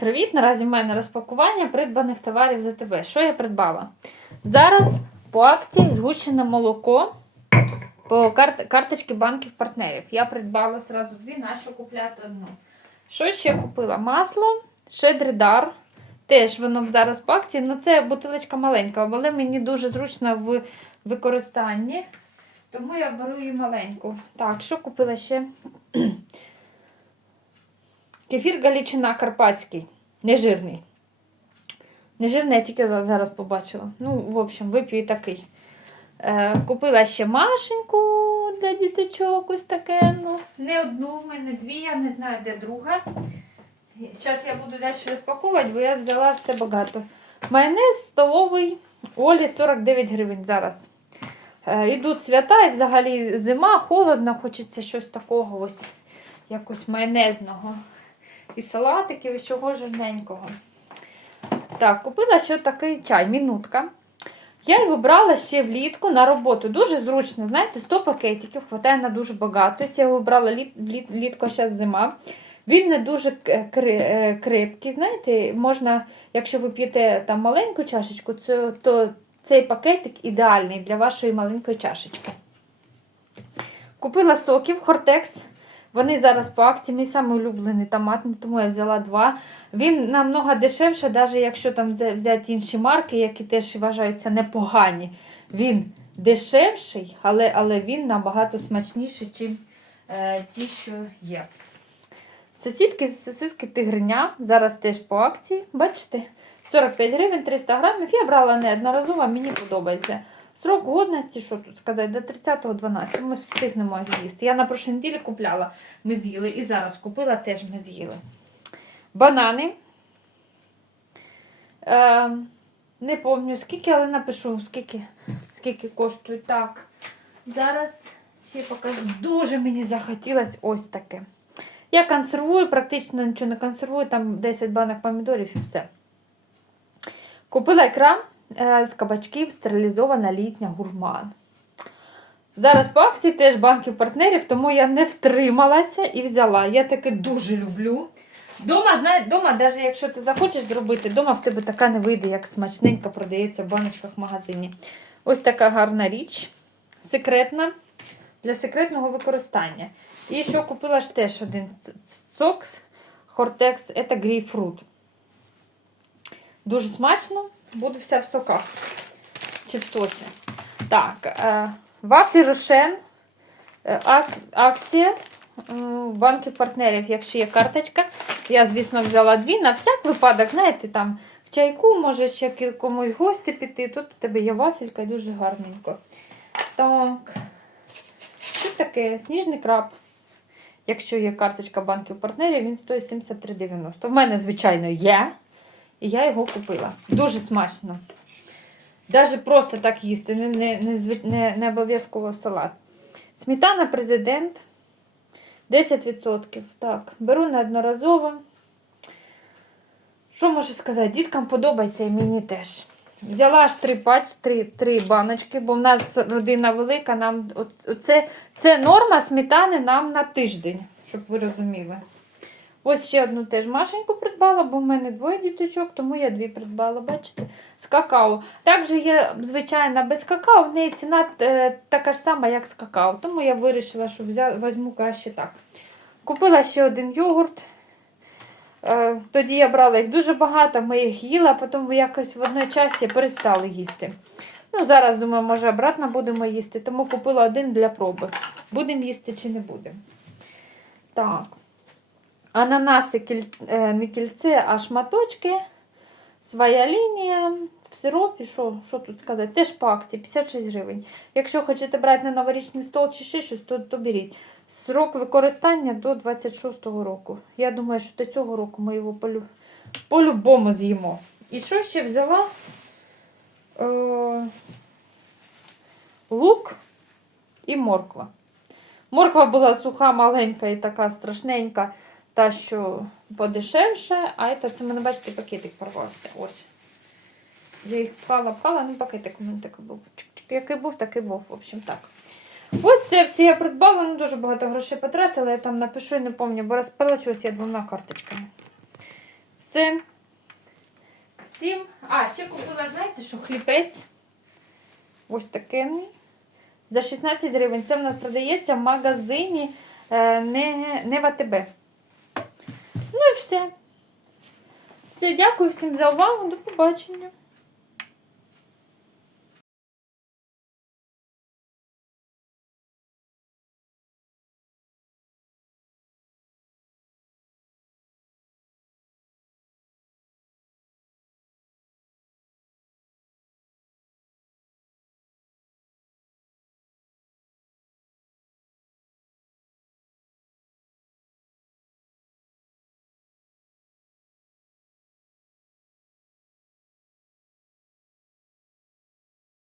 Привіт! Наразі в мене розпакування придбаних товарів за тебе. Що я придбала? Зараз по акції згущене молоко по карт... карточці банків партнерів. Я придбала зразу дві, нащо купляти одну. Що ще купила? Масло, шедридар. Теж воно зараз по акції, ну це бутилочка маленька, але мені дуже зручно в використанні. Тому я беру її маленьку. Так, що купила ще? Кефір Галичина Карпатський. Нежирний. Нежирний я тільки зараз побачила. Ну, в общем, вип'ю і такий. Е, купила ще Машеньку для діточок, ось таке. Ну, не одну, в мене дві, я не знаю, де друга. Зараз я буду далі розпаковувати, бо я взяла все багато. Майонез столовий Олі 49 гривень зараз. Е, Ідуть свята і взагалі зима, холодно, хочеться щось такого ось, якось майонезного. І салатиків, і чого жирненького. Так, купила ще такий чай, мінутка. Я його брала ще влітку на роботу. Дуже зручно, знаєте, 100 пакетиків, хватає на дуже багато. Я його брала літ, літ, влітку, зараз зима. Він не дуже к- кри- е. Знаєте, можна, якщо ви п'єте там маленьку чашечку, то цей пакетик ідеальний для вашої маленької чашечки. Купила соків Хортекс. Вони зараз по акції. Мій самий улюблений томатний, тому я взяла два. Він намного дешевше, навіть якщо там взяти інші марки, які теж вважаються непогані. Він дешевший, але, але він набагато смачніший, ніж е, ті, що є. Сосідки, сосиски тигриня, зараз теж по акції. Бачите? 45 гривень, 300 грамів. Я брала неодноразово, мені подобається. Срок годності, що тут сказати, до 30.12. Ми встигнемо з'їсти. Я на прошлій неділі купляла, ми з'їли. І зараз купила, теж ми з'їли. Банани. Е, не пам'ятаю скільки, але напишу, скільки, скільки коштують. Так. Зараз ще покажу. Дуже мені захотілося ось таке. Я консервую, практично нічого не консервую, там 10 банок помідорів і все. Купила ікра е, з кабачків, стерилізована літня гурман. Зараз по акції теж банків партнерів, тому я не втрималася і взяла. Я таке дуже люблю. Дома, знаєте, дома, навіть якщо ти захочеш зробити, дома в тебе така не вийде, як смачненько продається в баночках в магазині. Ось така гарна річ, секретна, для секретного використання. І що купила ж теж один ц- сок Хортекс, це грейпфрут. Дуже смачно, буду вся в соках чи в соці. Так, е, вафлі Рошен, е, ак- акція м, в банки партнерів, якщо є карточка. Я, звісно, взяла дві. На всяк випадок, знаєте, там в чайку, може ще комусь гості піти. Тут у тебе є вафелька, дуже гарненько. Так. Що таке? Сніжний краб. Якщо є карточка банків партнерів, він стоїть 73,90. В мене, звичайно, є. І я його купила. Дуже смачно. Навіть просто так їсти, не, не, не, не, не обов'язково салат. Сметана президент 10%. Так, беру неодноразово. Що можу сказати? Діткам подобається і мені теж. Взяла аж три пач, три, три баночки, бо в нас родина велика. Нам, оце, це норма сметани нам на тиждень, щоб ви розуміли. Ось ще одну теж Машеньку придбала, бо в мене двоє діточок, тому я дві придбала, бачите, з какао. Також є, звичайно, без какао, в неї ціна е, така ж сама, як з какао. Тому я вирішила, що взя, візьму краще так. Купила ще один йогурт. Е, Тоді я брала їх дуже багато, ми їх їли, а потім якось в одній часі перестали їсти. Ну, зараз, думаю, може, обратно будемо їсти, тому купила один для проби. Будемо їсти чи не будемо. Так. Ананаси кіль... е, не кільце, а шматочки. Своя лінія. В сиропі, що, що тут сказати? Теж по акції 56 гривень. Якщо хочете брати на новорічний стол чи ще щось, то, то беріть. Срок використання до 26-го року. Я думаю, що до цього року ми його полю... по-любому з'їмо. І що ще взяла? Е... Лук і морква. Морква була суха, маленька і така страшненька, та що подешевше, а це, це мене, бачите, пакетик порвався. Ось. Я їх пхала, пхала, ну пакетик у мене такий був. Який був, такий був. В общем, так. Ось це все я придбала, ну дуже багато грошей потратила. Я там напишу і не пам'ятаю, бо розплачуюсь я двома карточками. Все. Всім. А, ще купила, знаєте, що хлібець. Ось такий. За 16 гривень. Це в нас продається в магазині е, не, не в АТБ. Все. Все, дякую всім за увагу. До побачення.